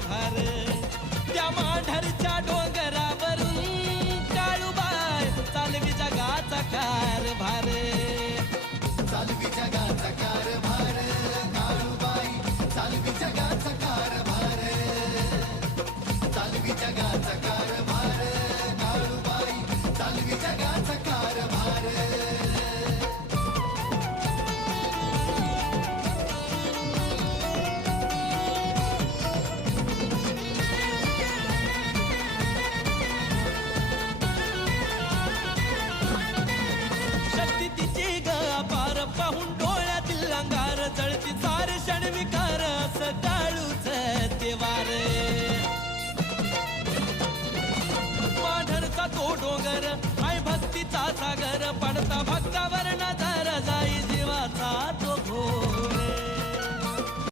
कारभार त्या मांढरच्या डोंगरावरून काळूबाई चालवी जगाचा कारभार चालवी जगाचा कारभार काळूबाई चालवी जगाचा कारभार चालवी जगाचा कारभार काळूबाई चालवी जगाचा कारभार तिची ग अपार पाहून डोळ्यातील अंगार जळती सारे क्षण विकार असं काळूच तेवार माढरचा तो डोंगर आय भक्तीचा सागर पडता भक्तावर नजर जाई जीवाचा तो